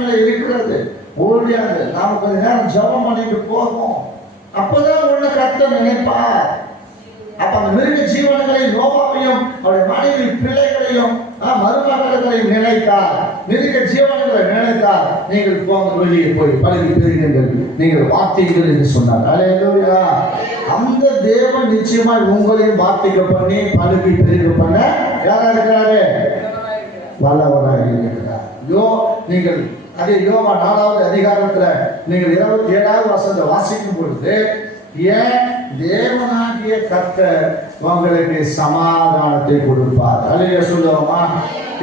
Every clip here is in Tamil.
காரியங்களை இருக்கிறது. ஓடியாது நாம கொஞ்ச நேரம் ஜெபம் பண்ணிட்டு போகும். அப்பதான் உன்னை கர்த்தர் நினைப்பார். அப்ப அந்த மிருக ஜீவன்களையும் நோவாவையும் அவருடைய மனைவி பிள்ளைகளையும் மருமகளையும் நினைத்தார். மிருக ஜீவன்களை நினைத்தார். நீங்கள் போங்க, வெளியே போய் பழகி பெறுகிறீர்கள், நீங்கள் வார்த்தைகள் என்று சொன்னார். அல்லேலூயா. அந்த தேவன் நிச்சயமாய் உங்களையும் வார்த்தைக்கு பண்ணி பழகி பெருக பண்ண யாரா இருக்கிறாரு? வல்லவராக இருக்கிறார். நீங்கள் அதே யோவா 4வது அதிகாரத்துல நீங்கள் 27வது வசனத்தை வாசிக்கும் பொழுது, ஏன் தேவனாகிய கர்த்தர் உங்களுக்கு சமாதானத்தை கொடுப்பார். அல்லேலூயா சொல்லுவோமா?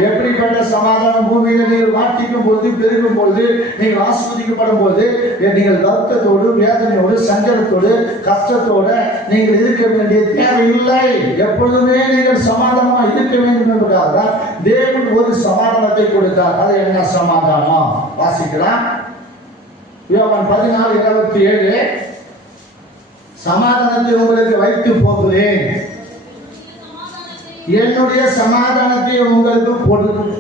எப்படிப்பட்ட சமாதானம்? பூமியில நீங்கள் வாட்டிக்கும் பொழுது, பெருகும் பொழுது, நீங்கள் ஆஸ்வதிக்கப்படும் போது, நீங்கள் வருத்தத்தோடு, வேதனையோடு, சஞ்சலத்தோடு, கஷ்டத்தோடு நீங்கள் இருக்க வேண்டிய தேவையில்லை. எப்பொழுதுமே நீங்கள் சமாதானமா இருக்க வேண்டும் என்பதற்காக தேவன் ஒரு சமாதானத்தை கொடுத்தார். அது என்ன சமாதானம்? வாசிக்கலாம். யோவான் 14:27, சமாதானத்தை உங்களுக்கு வைத்து போகிறேன், என்னுடைய சமாதானத்தை உங்களுக்கு கொடுக்கிறேன்.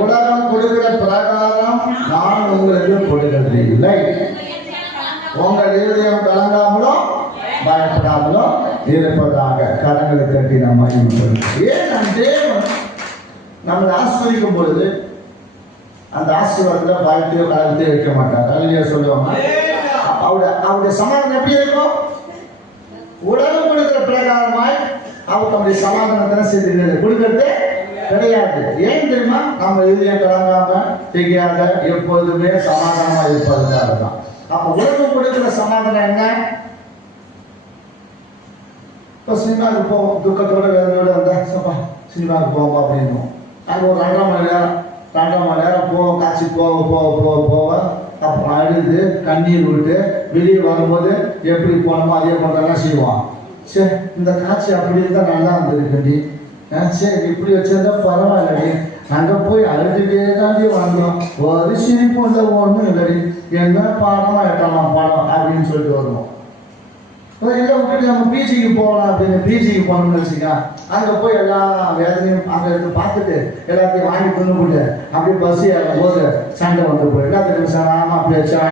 உலகம் கொடுக்கிற பிரகாரம் நான் உங்களுக்கு கொடுக்கிறது இல்லை. உங்கள் இருதயம் கலங்காமலோ பயப்படாமலோ இருப்பதாக. கரங்களை தட்டி நம்ம ஏன் நம் தேவன் நம்மளை ஆசீர்வதிக்கும் பொழுது அந்த ஆசீர்வாதத்தில் பயத்தையோ கலங்கத்தையோ வைக்க மாட்டார். அல்லேலூயா சொல்லுவாங்க. அவருடைய சமாதானம் எப்படி இருக்கும்? உலகம் கொடுக்கிற பிரகாரமாய் அவர் நம்முடைய சமாதானத்தை செய்து கொடுக்கறது கிடையாது. ஏன் தெரியுமா? நம்ம இதயம் கலங்காம தெரியாத எப்பொழுதுமே சமாதானமா இருப்பதற்காக தான். அப்ப உலகம் கொடுக்கிற சமாதானம் என்ன? இப்போ சினிமாவுக்கு போவோம், துக்கத்தோட வேதனையோட வந்தா சப்பா சினிமாவுக்கு போவோம் அப்படின்னு அங்கே ஒரு 2.5 மணி நேரம் போவோம். காட்சி போக அப்புறம் அழுது கண்ணீர் விட்டு வெளியே வரும்போது எப்படி போனோமோ அதே போன்றெல்லாம் செய்வோம். சரி, இந்த காட்சி அப்படி இருந்தால் நல்லா இருந்திருக்கண்டி, சரி இப்படி வச்சிருந்தா பரவாயில்லடி, அங்கே போய் அழுதுகிட்டே தாண்டி வந்தோம், ஒரு சிரிப்பு இல்லை, ஒன்றும் இல்லடி, என்ன பாடமாக எட்டலாம் பாடம் அப்படின்னு சொல்லிட்டு வருவோம். இதை விட்டுட்டு நம்ம பீச்சிக்கு போகலாம் அப்படின்னு பீச்சிக்கு போகணும்னு வச்சுக்கலாம். அங்கே போய் எல்லா வேதனையும் அங்கே இருந்து பார்த்துட்டு எல்லாத்தையும் வாங்கி கொண்டு போட்டு அப்படியே பஸ் ஏறும் போது சண்டை வந்து போய் எல்லாத்துக்கும் சார் ஆமாம் அப்படியே